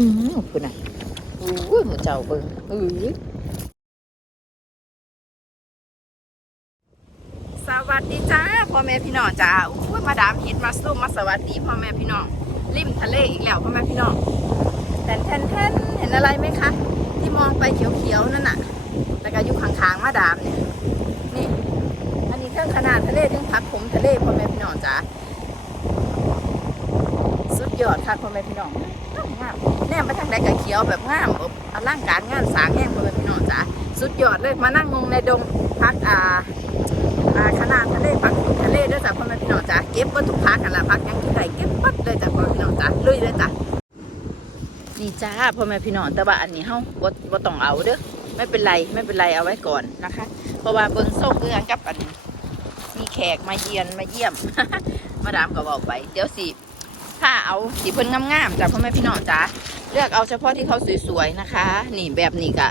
อืมคุณน่ะอู้หเจ้าเบิ่งอื้อสวัสดีจ้าพ่อแม่พี่น้องจ้าอู้ยมาดามฮิตมาสู้มาสวัสดีพ่อแม่พี่น้องริมทะเลอีกแล้วพ่อแม่พี่น้องแทนแทนแทนเห็นอะไรไหมคะ ที่มองไปเขียวๆนั่นน่ะแล้วก็อยู่ข้างๆมาดามเนี่ยนี่ อันนี้เครื่องขนาดทะเลเรื่องพักผมทะเลพ่อแม่พี่น้องจ้าสุดยอดค่ะพ่อแม่พี่น้อง งามแนมไปทางใดก็เขียวแบบงามแบบอลังการงานสางแห้งพ่อแม่พี่น้องจ้าสุดยอดเลยมานั่งงงในดงพักอ่าอ่าขนาดทะเลพักทะเลด้วยจ้ะพ่อแม่พี่น้องจ้าเก็บวัตถุพักกันละพักยังกินได้เก็บปัดเลยจ้ะพ่อแม่พี่น้องจ้าลุยเลยจ้ะนี่จ้าพ่อแม่พี่น้องแต่ว่าอันนี้เฮาบ่บ่ต้องเอาเด้อไม่เป็นไรไม่เป็นไรเอาไว้ก่อนนะคะ เพราะว่าเบิ่งโซ่เอื้อกับอันมีแขกมาเยือนมาเยี่ยม มาดามก็บอกไป เดี๋ยวสิ ถ้าเอาสีเพิ่นงามๆจากพ่อแม่พี่น้องจ้าเลือกเอาเฉพาะที่เขาสวยๆนะคะ นี่แบบนี้กะ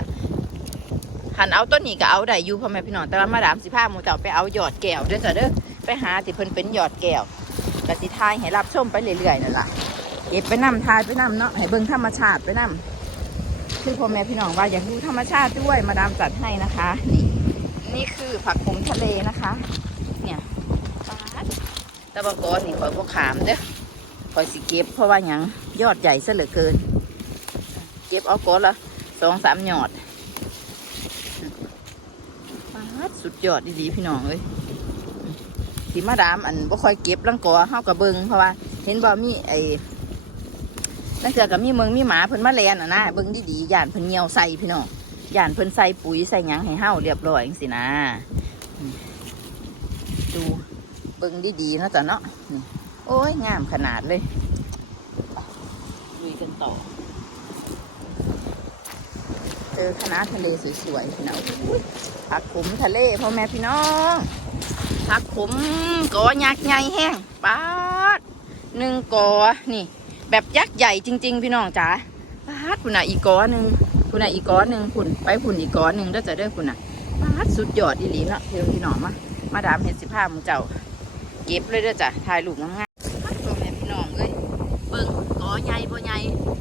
หันเอาต้นนี้ก็เอาได้อยู่พ่อแม่พี่น้องแต่ว่ามาดามสิพาหมูเจ้าไปเอาหยอดแก้วเด้อจ้ะเด้อไปหาที่เพิ่นเป็นหยอดแก้วกสิทายให้รับชมไปเรื่อยๆนั่นล่ะเก็บไปนํทายไปนํเนาะให้เบิ่งธรรมชาติไปนํคือพ่อแม่พี่น้องว่าอยากดูธรรมชาติด้วยมาดามจัดให้นะคะ นี่ นี่คือผักขมทะเลนะคะ เนี่ยปาดแตะบกอนนี่ข่อยบ่ขามเด้อ ข่อยสิเก็บเพราะว่าหยังยอดใหญ่ซะเหลือเกิน เก็บเอาก้อนละสองสามหยอดปาดสุดยอดดีๆพี่น้องเอ้ยที่มาดามอันบ่ค่อยเก็บลังกอเฮากับเบิงเพราะว่า เห็นบ่มีไอ้นักเสือกับมีเมืองมีหมาเพิ่นมาแลนอะนะเบิงดีๆย่านเพิ่นเหี่ยวใส่พี่น้องย่านเพิ่นใส่ปุ๋ยใส่หยังให้เฮาเรียบร้อยจังซี่นะ ดูเบิงดีๆนะจ๊ะเนาะนี่ โอ้ย งามขนาดเลยลุยกันต่อ เจอคณะทะเลสวยๆพี่น้องอุ๊ยผักขมทะเลพ่อแม่พี่น้องผักขมกอยักษ์ใหญ่แห้งป๊าดหนึ่งกอนี่ แบบยักษ์ใหญ่จริง ๆ พี่น้องจ๋าป๊าดคุณน่ะอีกกอหนึ่งคุณน่ะอีกกอหนึ่งคุณไปคุณอีกกอหนึ่งก็จะได้อคุณน่ะป๊าดสุดยอดอีหลีเนาะพี่น้องพี่น้องมามาดามเห็ดสิผ้ามึงเจ้าเก็บเลยเด้อจ้ะถ่ายรูปงามๆพ่อแม่พี่น้องเอ้ยเบิ่งกอ ใหญ่บ่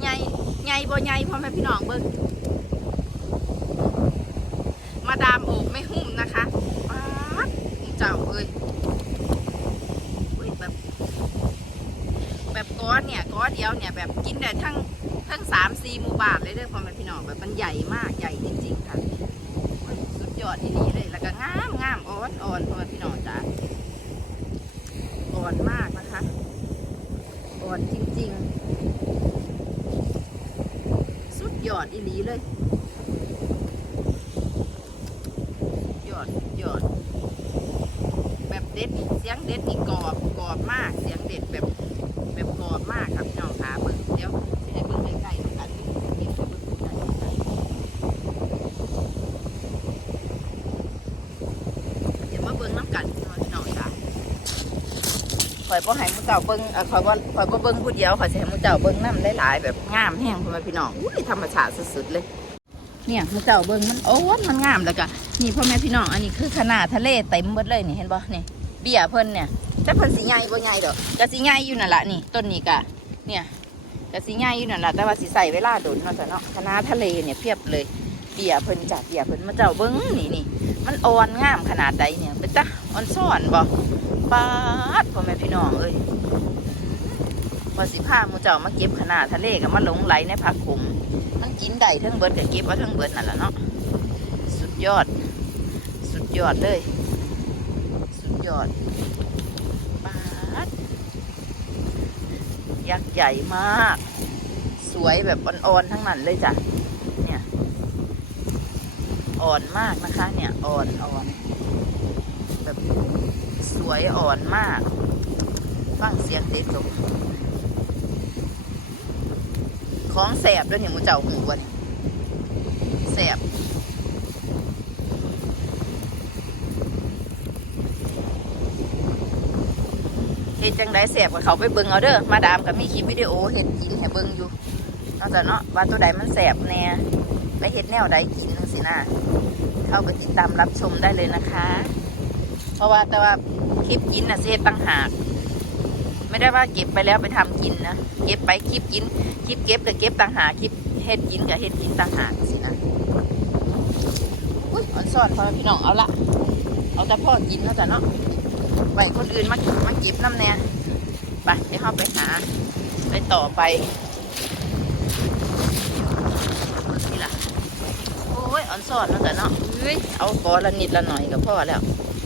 ใหญ่ใหญ่บ่ใหญ่พ่อแม่พี่น้องเบิ่งมาดามโอบไม่หุ้มนะคะป๊าดเจ้าเอ้ยแบบแบบก้อนเนี่ยก้อนเดียวเนี่ยแบบกินได้ทั้งทั้งสามสี่หมู่บานเลยเด้อพ่อแม่พี่น้องแบบมันใหญ่มากใหญ่จริงๆค่ะสุดยอดดีๆเลยแล้วก็งามงามอ่อนอ่อนพ่อนองจ้าอ่อนมากนะคะ อ่อนจริงๆ สุดยอดอีหลีเลย ยอดสุดยอด แบบเด็ดเสียงเด็ดนี่กรอบกรอบมากเสียงเด็ดแบบแบบกรอบมากครับพี่น้องค่ะเบิ่งเดี๋ยวสิให้เบิ่งใกล้ๆด้วยกันเก็บให้เบิ่งใกล้ๆเดี๋ยวมาเบิ้งน้ำกันพี่น้องหน่อยจ้ะข่อยบ่ให้หมูเจ้าเบิ้งเอ่อข่อยบ่ข่อยบ่เบิ้งผู้เดียวข่อยสิให้หมูเจ้าเบิ้งน้ำหลายๆแบบงามแห้งพ่อแม่พี่น้องอุ้ยธรรมชาติสุดๆเลยเนี่ยหมูเจ้าเบิ้งมันโอ้มันงามแล้วก็นี่พ่อแม่พี่น้องอันนี้คือขนาดทะเลเต็มหมดเลยนี่เห็นบ่นี่ เบี้ยเพิ่นเนี่ยแต่เพิ่นสิใหญ่บ่ใหญ่ดอกก็สิใหญ่อยู่นั่นล่ะนี่ต้นนี้ก็เนี่ยก็สิใหญ่อยู่นั่นล่ะแต่ว่าสิใส่เวลาโดนเนาะจ้ะเนาะคณะทะเลเนี่ยเพียบเลยเบี้ยเพิ่นจ้ะเบี้ยเพิ่นมาเจ้าเบิ้งนี่นี่มันอ่อนงามขนาดใดเนี่ยเป็นจ้ะอ่อนซ่อนบ่ปาดพ่อแม่พี่น้องเอ้ยว่าสิพาหมูเจ้ามาเก็บขนาดทะเลกับมาหลงไหลในผักขมมันกินได้ทั้งเบิดกับเก็บเอาทั้งเบิดนั่นแหละเนาะสุดยอด สุดยอดเลยสุด ยอดปาดยักษ์ใหญ่มาก สวยแบบอ่อนๆทั้งนั้นเลยจ้ะ เนี่ย อ่อนมากนะคะ เนี่ย อ่อนอ่อนแบบสวยอ่อนมาก ฟังเสียงเด็กลงของแสบด้วยเนี่ยมูเจ้าหูวะเนี่ยแสบ เห็ดจังไดแสบกับเขาไปเบิงเอาเด้อมาดามกับมีคลิปวิดีโอเห็ดกินให้เบิงอยู่นอกจากเนาะว่าตัวใดมันแสบแน่และเห็ดแนวใดกินนึงสินะเข้าไปติดตามรับชมได้เลยนะคะ เพราะว่าแต่ว่าคลิปกินน่ะเสียตั้งหากไม่ได้ว่าเก็บไปแล้วไปทำกินนะเก็บไปคลิปกินคลิปเก็บกับเก็บต่างหากคลิปเฮ็ดกินกับเฮ็ดกินต่างหากสินะอุ้ยอ่อนซ่อนพอพี่น้องเอาละเอาแต่พ่อกินแล้วจ้ะเนาะ ไปคนอื่นมามาเก็บน้ำแน่ไปเดี๋ยวเราไปหา ไปต่อไปนี่ล่ะโอ้ยอ่อนซ่อนแล้วจ้ะเนาะเฮ้ยเอากอละนิดละหน่อยก็พอแล้ว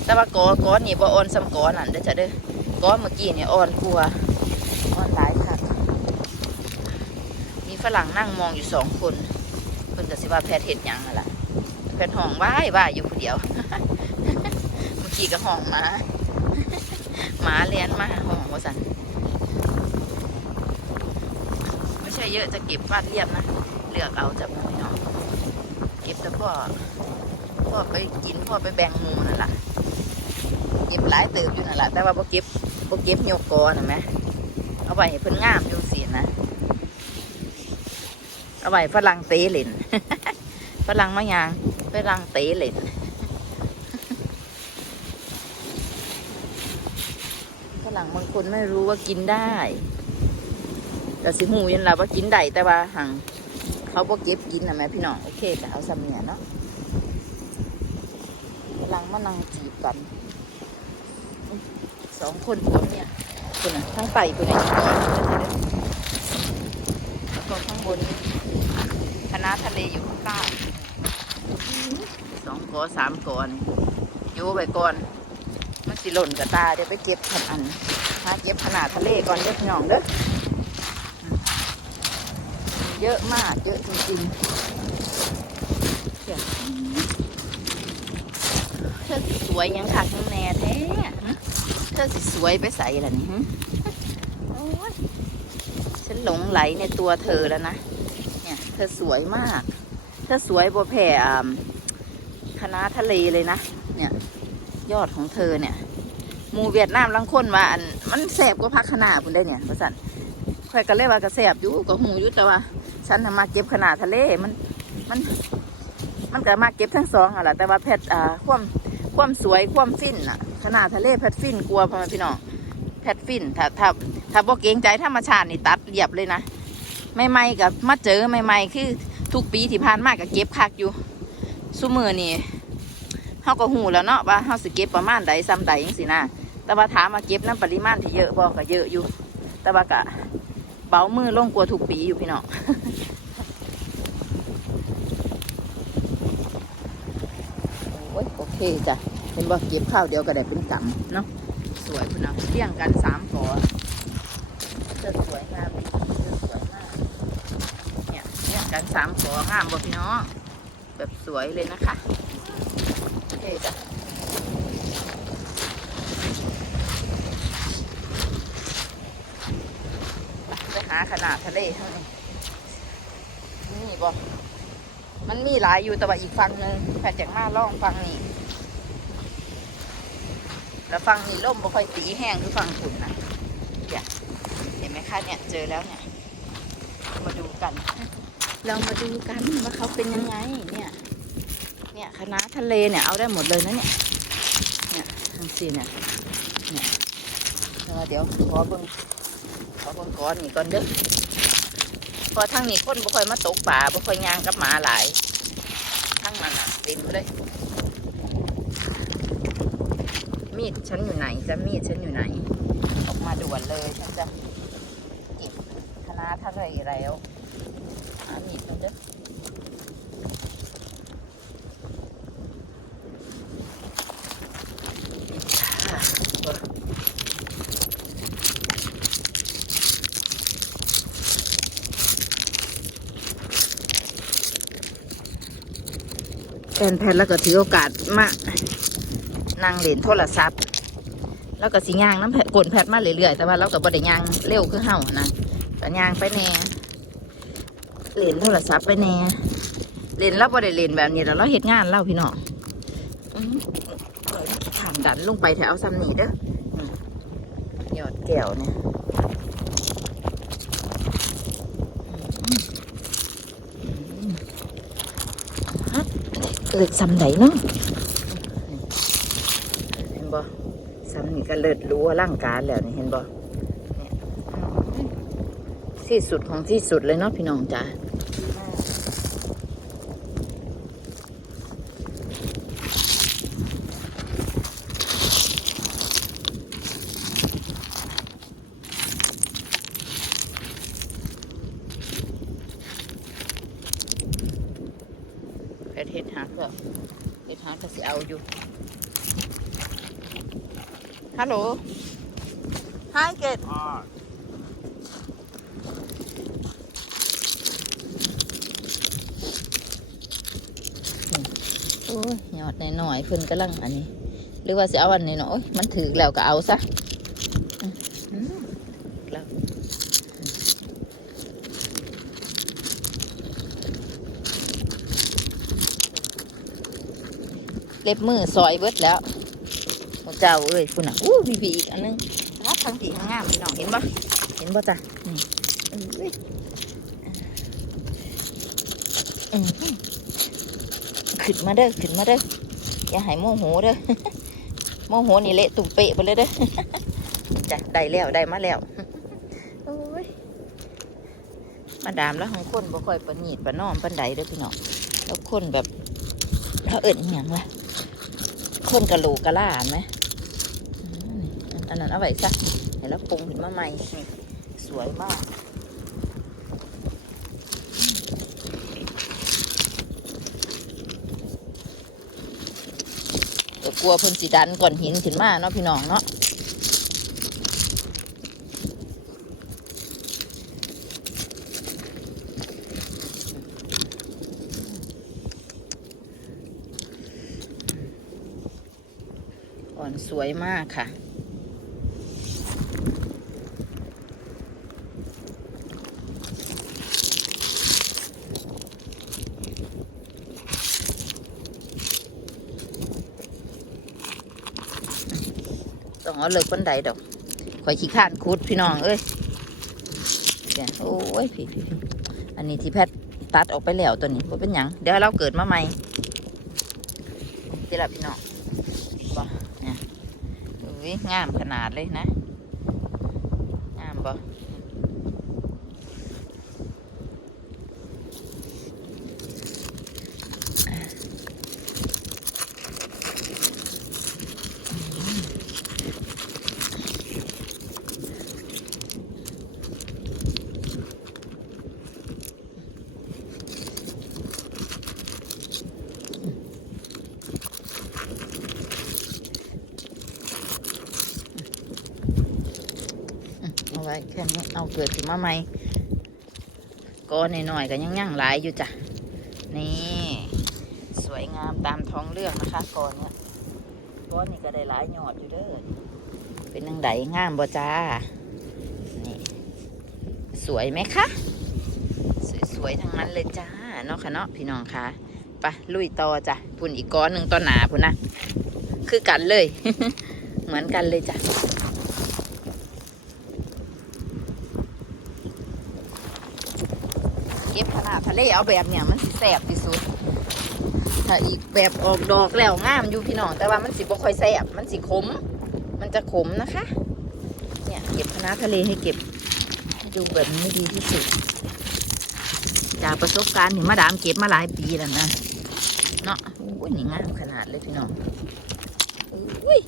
แต่ว่ากอกอนี่บ่อ่อนซ้ำกอนั่นเด้อจ้ะเด้อกอเมื่อกี้เนี่ยอ่อนกลัวาอ่อนหลายค่ะมีฝรั่งนั่งมองอยู่สองคนเพิ่นก็สิว่าแพทย์เห็ดหยังนั่นล่ะแพทย์ห้องว้ายว่ายอยู่ผู้เดียวเมื่อกี้ก็ห้องหมา หมาเลี้ยนมาหองวสันไม่ใช่เยอะจะเก็บวาดเรียบนะเลือกเอาจากพี่น้องเก็บแต่พ่อพ่อไปกินพ่อไปแบ่งหมูนั่นแหละเก็บหลายเติบอยู่นั่นแหละแต่ว่าบ่เก็บบ่เก็บโยกกอนะแหมเอาไว้เพิ่นงามอยู่สินะเอาไว้ฝรั่งเตะเล่นฝรั่งมะยางฝรั่งเตะเล่นบาง คนไม่รู้ว่ากินได้ แต่สิหูยันละว่ากินได้แต่ว่าหังเขาบ่เก็บกินนะแม่พี่น้องโอเคแต่เอาสำเนียเนาะฝรั่งมานั่งจีบกันสองคนผัวเมียคนน่ะทั้งไต่คนน่ะก็ข้างบนคณะทะเลอยู่ข้างใต้สองกอสามกอนี่โยไปก่อนมันสิหล่นกับตาเดี๋ยวไปเก็บทันอันาเก็บขนาดทะเลก่อนเด้อพี่น้องเด้อเยอะมากเยอะจริงๆเธอสิสวยยังขาดทั้งแน่แท้เธอสิสวยไปใส่ล่ะนี่ฉันหลงไหลในตัวเธอแล้วนะเนี่ยเธอสวยมาก เธอสวยบัวแผ่คณะทะเลเลยนะ เนี่ย ยอดของเธอเนี่ย หมูเวียดนามลังคนว่าอันมันแสบกว่าพักขนาคุณได้เนี่ยประสันค่อยก็เลยว่ากระแสบอยู่ก็หูอยู่แต่ว่าฉันน่ะมาเก็บขนาดทะเลมันมัน มันก็มาเก็บทั้งสองอะแหละแต่ว่าแพทย์อ่าความความสวยความฟินอะ ขนาดทะเลแพทย์ฟินกลัวพ่อพี่น้องแพทย์ฟินถ้าถ้าถ้าบ่เกรงใจธรรมชาตินี่ตัดเรียบเลยนะใหม่กับมาเจอใหม่คือทุกปีที่ผ่านมากับเก็บคักอยู่ซุมือนี่เฮาก็หูแล้วเนาะว่าเฮาสิเก็บประมาณใดซ้ำใดจังซี่นะ แต่ว่าถามมาเก็บน้ำปริมาณที่เยอะบ่ก็เยอะอยู่ แต่ว่าก็เบามือลงกว่าทุกปีอยู่พี่น้องโอ้ยโอเคจ้ะเป็นบ่เก็บข้าวเดียวก็ได้เป็นกำเนาะสวยพี่น้องเรียงกันสามกอจะสวยงามดีจะสวยมากเนี่ยเนี่ยกันสามของามบ่พี่น้องแบบสวยเลยนะคะโอเคจ้ะไปหาขนาดทะเลเท่านี้นี่บ่มันมีหลายอยู่แต่ว่าอีกฝั่งหนึ่งแผดจากมาล่องฝั่งนี้ แล้วฝั่งนี้ล่มบ่ค่อยตีแห้งคือฝั่งขุนนะเนี่ยเห็นไหมคะเนี่ยเจอแล้วเนี่ย มาดูกัน เรามาดูกันว่าเขาเป็นยังไงเนี่ย เนี่ยคณะทะเลเนี่ยเอาได้หมดเลยนะเนี่ย เนี่ยทั้งสี่เนี่ย เนี่ยเดี๋ยวขอเบิ่ง ขอเบิ่งก้อนนี่ก่อนเด้อพอทั้งนี้คนบ่ค่อยมาตกป่าบ่ค่อยย่างกับหมาหลายทั้งนั้นอะเต็มเลย มีดฉันอยู่ไหนจะมีดฉันอยู่ไหน ออกมาด่วนเลยฉันจะเก็บคณะทั้งไรแล้วหามีดมันเด้อ นแพนแล้วก็ถือโอกาสมานั่งเล่นโทรศัพท์แล้วก็สิย่างน้ำแพกลนแพทมาเรื่อยๆแต่ว่าเราก็บ่ได้ย่างเร็วคือเห่านะก็ย่างไปแน่เล่นโทรศัพท์ไปแน่เล่นแล้วบ่ได้เล่นแบบนี้แล้วเราเฮ็ดงานเล่าพี่น้องอื้อทางดันลงไปแถวซ้ำนี่เด้อนี่ยอดแก้วเนี่ย เลิดซ้ำไหนเนาะเห็นบ่ซ้ำนี่ก็เลิศรั้วร่างกายแล้วนี่เห็นบ่ที่สุดของที่สุดเลยเนาะพี่น้องจ้า เพชรเฮ็ดหาเพื่อเฮ็ดหาก็สิเอาอยู่ฮัลโหล Hi, good. Ah, โอ้ยหยอดหน่อยๆเพิ่นกำลังอันนี้ หรือว่าสิเอาอันนี้เนาะโอ้ยมันถือแล้วก็เอาซะอืมอืมแล้ว เล็บมือซอยเบิดแล้วโอ้เจ้าเอ้ยคุณอะอู้วีวีอีกอันนึงรับทางผีข้างงามพี่น้องเห็นปะเห็นปะจ้ะนี่เอ้ยอืมขึ้นมาเด้อขึ้นมาเด้ออย่าให้โมโหเด้อโมโหนี่เละตุ่มเปะไปเลยเด้อจ้ะได้แล้วได้มาแล้วมาดามแล้วของคนบ่ค่อยประนีดประนอมปันใดเด้อพี่น้องแล้วคนแบบเขาเอิญอหย่างล่ะ คนกะโหลกกะล่าไหมอันนั้นเอาไว้ซะเห็นแล้วปรุงขึ้นมาใหม่สวยมากก็กลัวเพิ่นสีดันก่อนหินขึ้นมาเนาะพี่น้องเนาะ สวยมากค่ะ ต้องเอาเลิกบันไดดอกข่อยขี้ข้านคุดพี่น้องเอ้ยเดี๋ยวโอ้ยพี่พี่อันนี้ที่แพทย์ตัดออกไปแล้วตัวนี้บ่เป็นหยังเดี๋ยวเราเกิดมาใหม่เดี๋ยวละพี่น้องบ่ งามขนาดเลยนะ งามบ่ ไว้แค่นี้เอาเกิดขึ้นมาใหมก็หน่อยๆก็ยังยั่งหลายอยู่จ้ะ นี่ สวยงามตามท้องเรื่องนะคะก่อนเนี่ยก้อนนี่ก็ได้หลายยอดอยู่เด้อ เป็นนังไดงามบ่จ้า นี่ สวยไหมคะ สวยๆทั้งนั้นเลยจ้าเนาะค่ะเนาะพี่น้องคะไปลุยต่อจ้ะพุ่นอีกก้อนหนึ่งต้นหนาพุ่นนะ คือกันเลย เหมือนกันเลยจ้ะ เก็บขนาดทะ เลเอาแบบเนี่ยมันสิแสบที่สุด ถ้าอีกแบบออกดอกแล้วงามอยู่พี่น้อง แต่ว่ามันสิบ่ค่อยแสบมันสิขม มันจะขมนะคะ เนี่ยเก็บคณะทะเลให้เก็บให้ดูแบบนี้ดีที่สุด จากประสบการณ์ที่มาดามเก็บมาหลายปีแล้วนะเนาะอุ้ยนี่งามขนาดเลยพี่น้องอุ้ย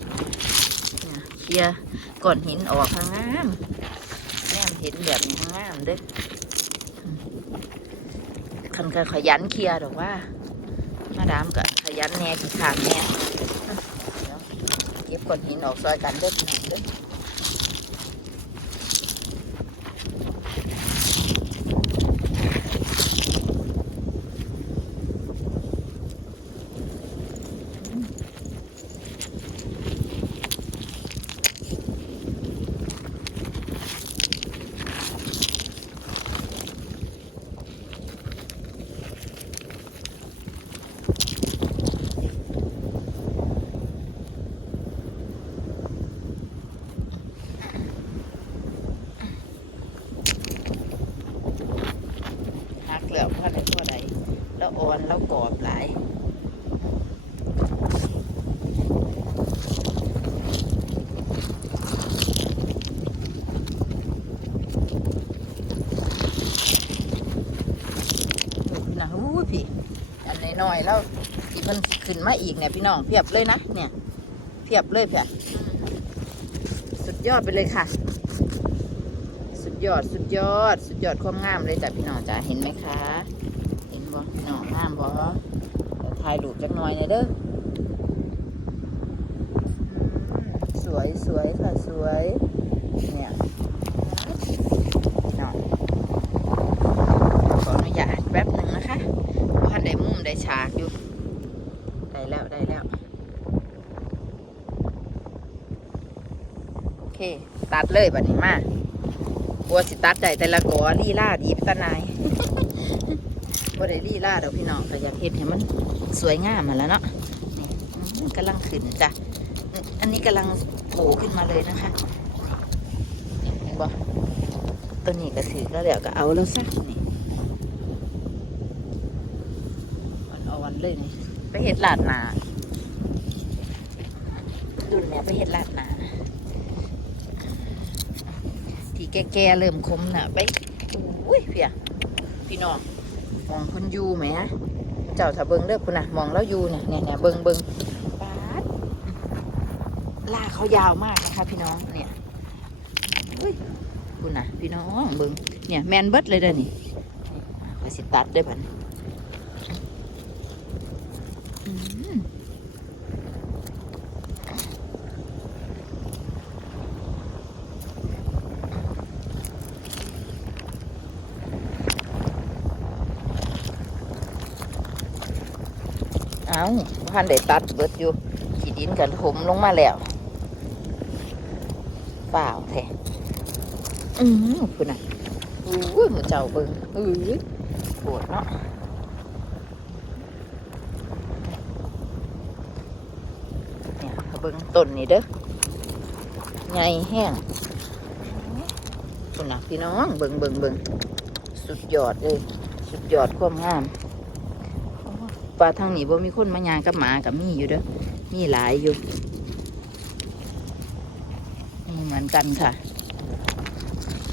เนี่ยเคลียร์ก่อนหินออกข้างงามแนมเห็นแบบนี้ข้างงามเด้อ คันก็ขยันเคลียร์หรอกว่า มาดามก็ขยันแน่ที่ทางแน่เดี๋ยวเก็บก้อนหินออกซอยกันเด้อพี่น้องเด้อ เท่าไรเท่าไรแล้วอ่อนแล้วกรอบหลายนะฮู้พี่ อันน้อยแล้วที่มันขึ้นมาอีกเนี่ยพี่น้องเพียบเลยนะเนี่ยเพียบเลยเพียสุดยอดไปเลยค่ะ ยอดสุดยอด สุดยอดความงามเลยจ้ะพี่น้องจ้ะเห็นไหมคะ เห็นบ่พี่น้องงามบ่เดี๋ยวถ่ายรูปจักหน่อยน่อยเด้อสวยสวยค่ะสวยเนี่ยน้องขออนุญาตแป๊บหนึ่งนะคะเพราะท่านได้มุมได้ฉากอยู่ได้แล้วได้แล้วโอเค ตัดเลยบัดนี้มา บัวสิตัดได้แต่ละกอลี่ล่าดีไปตานายบ่ได้ลี่ล่าดอกพี่น้องก็อยากเห็นให้มันสวยงามมาแล้วเนาะนี่กำลังขึ้นจ้ะอันนี้กำลังโผล่ขึ้นมาเลยนะคะเห็นบ่ตัวนี้ก็ถือแล้วเดี๋ยวก็เอาแล้วซะนี่อ่อนๆเลยนี่ไปเห็ดลาดหนาดุนเนี่ยไปเห็ดลาดหนาที่ แก่ๆเริ่มคมน่ะไปอุ้ยเพียพี่น้องมองคนอยู่ไหมฮะเจ้าถ้าเบิงเลิกคุณนะมองแล้วอยู่เนี่ยเนี่ยเนี่ยเบิงเบิงปาดลากเขายาวมากนะคะ พี่น้องเนี่ยอุ้ยคุณนะพี่น้องเบิงเนี่ยแมนเบิดเลยเด้อนี่นี่ไปสิตัดได้อบันอืม เอาพันได้ตัดเบิดอยู่ขีดินกันถมลงมาแล้วเปล่าแท้อืมคุณน่ะอุ้หมูเจ้าเบิงอุ้ยปวดเนาะเนี่ยเบิงต้นนี่เด้อใหญ่แห้งคุณน่ะพี่น้องเบิงเบิงเบิงสุดยอดเลย สุดยอดความงาม ปลาทางนี้บ่มีคนมายางกับหมากับมีอยู่เด้อมีหลายอยู่มีเหมือนกันค่ะ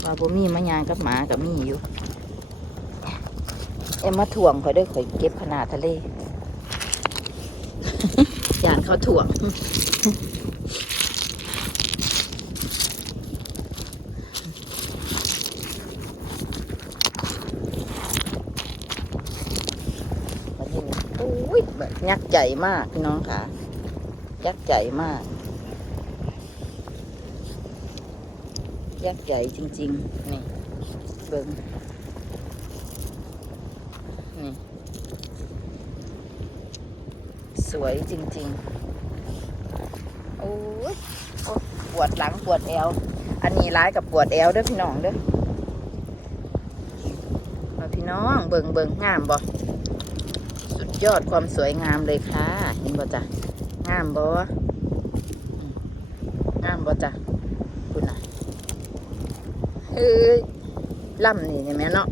ว่าบ่มีมายางกับหมากับมีอยู่เอ็มมาถ่วงข่อยด้อข่อยเก็บขนาดทะเล อย่ากเขาถ่วง วันนี้อุ้ยแบบยักษ์ ใหญ่มากพี่น้องค่ะ ยักษ์ใหญ่มาก ยักษ์ใหญ่จริง ๆ นี่เบิ้งนี่ สวยจริง ๆ โอ้ยปวดหลังปวดแอว อันนี้ร้ายกับปวดแอวเด้อพี่น้องเด้อมาพี่น้องเบิงเบิงงามบ่ ยอดความสวยงามเลยค่ะเห็นบ่จ้ะงามบ่งามบ่จ้ะคุณน่ะเฮ้ยล่ำนี่เห็นไหมเนาะ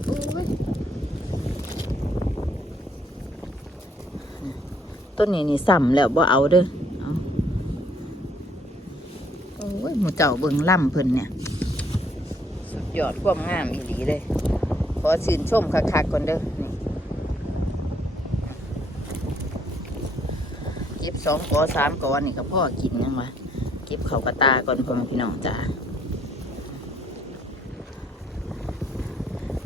ต้นนี้นี่ซ้ำแล้วบ่เอาเด้ออาโอ้ยหมูเจ้าเบิ่งล่ำเพิ่นเนี่ย สุดยอดความงามอีหลีเลย ขอชื่นชมคักๆก่อนเด้อนี่ ก็บสองกอสามกอนี่ก็พ่อกินยังวะเก็บเขากระตาก่อนพ่อแม่พี่น้องจ้า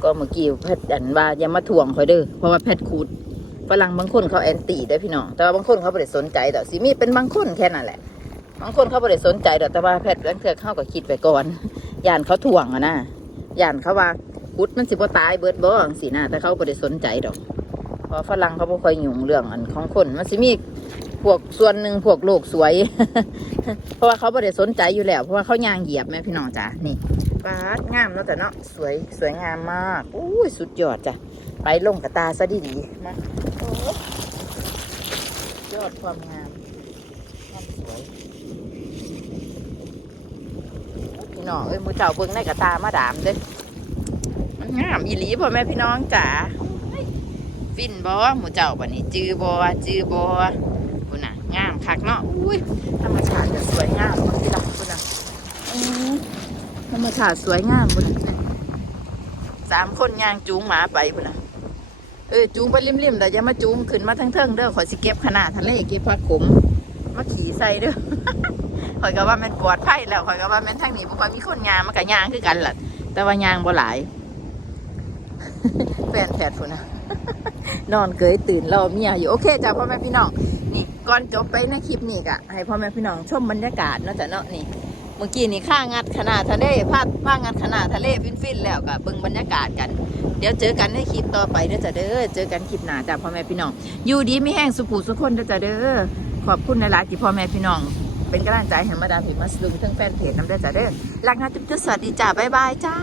ก็เมื่อกี้แพทย์อันว่าอย่ามาถ่วงคอยเด้อเพราะว่าแพทย์คูดฝรั่งบางคนเขาแอนตี้ได้พี่น้องแต่ว่าบางคนเขาไม่ได้สนใจดอกสิมีเป็นบางคนแค่นั้นแหละ บางคนเขาไม่ได้สนใจดอกแต่ว่าแพทย์บางเทื่อเข้าก็คิดไปก่อนย่านเขาถ่วงอะนะย่านเขาว่าคุดมันสิบตายเบิดบ่จังสินะแต่เขาไม่ได้สนใจดอกเพราะฝรั่งเขาไม่ค่อยยุ่งเรื่องอันของคนมันสิมี วกส่วนหนึ่งพวกโลกสวย เพราะว่าเขาไม่ได้สนใจอยู่แล้ว เพราะว่าเขายางเหยียบแม่พี่น้องจ้ะนี่ปาดงามเนาะแต่เนาะสวยสวยงามมากอุ้ยสุดยอดจ้ะไปลงกับตาซะดีๆมายอดความงามความสวยพี่น้องเอ้ยมือเจ้าเบิ้งในกับตามาดามเด้มันงามอีหลีพ่อแม่พี่น้องจ๋าฟินบอหมูเจ้าบันนี้จือบอจือบอ งามคักเนาะอุ้ยธรรมชาติจะสวยงามที่รักคุณน่ะอือธรรมชาติสวยงามคุณน่ะสามคนย่างจูงหมาไปคุณน่ะเออจูงไปริมๆแต่อย่ามาจูงขึ้นมาทั้งเทิงเด้อขอยสิเก็บขนาดทะเลเก็บผักขมมาขี่ใส่เด้อข่อยก็ว่าแมันปลอดภัยแล้วข่อยก็ว่าแมันทางนี้บ่ค่อยมีคนยางมันก็ยางคือกันล่ะแต่ว่ายางบ่หลายแฟนแผดพุ่นนะนอนเกยตื่นรอเมียอยู่โอเคจ้าพ่อแม่พี่น้องนี่ ก่อนจบไปในะคลิปนี้กะให้พ่อแม่พี่น้องชมบรรยากาศเนาะจ้ะเนาะนี่เมื่อกี้นี่ข้างัดขนาดทะเลพาดพางัดขนาดทะเลฟินๆแล้วกะเบิ่งบรรยากาศกัน เดี๋ยวเจอกันในคลิปต่อไปเด้อจ้ะเด้อเจอกันคลิปหน้าจ้ะพ่อแม่พี่น้อง อยู่ดีไม่แห้งสุขูสุขคนเด้อจ้ะเด้อขอบคุณในหลายๆที่พ่อแม่พี่น้อง เป็นกำลังใจให้มาดามพิมมาสลุมทั้งแฟนเพจน้ำเด้อจ้ะเด้อรักนะจุ๊บจุ๊บสวัสดีจ้าบ๊ายบายจ้า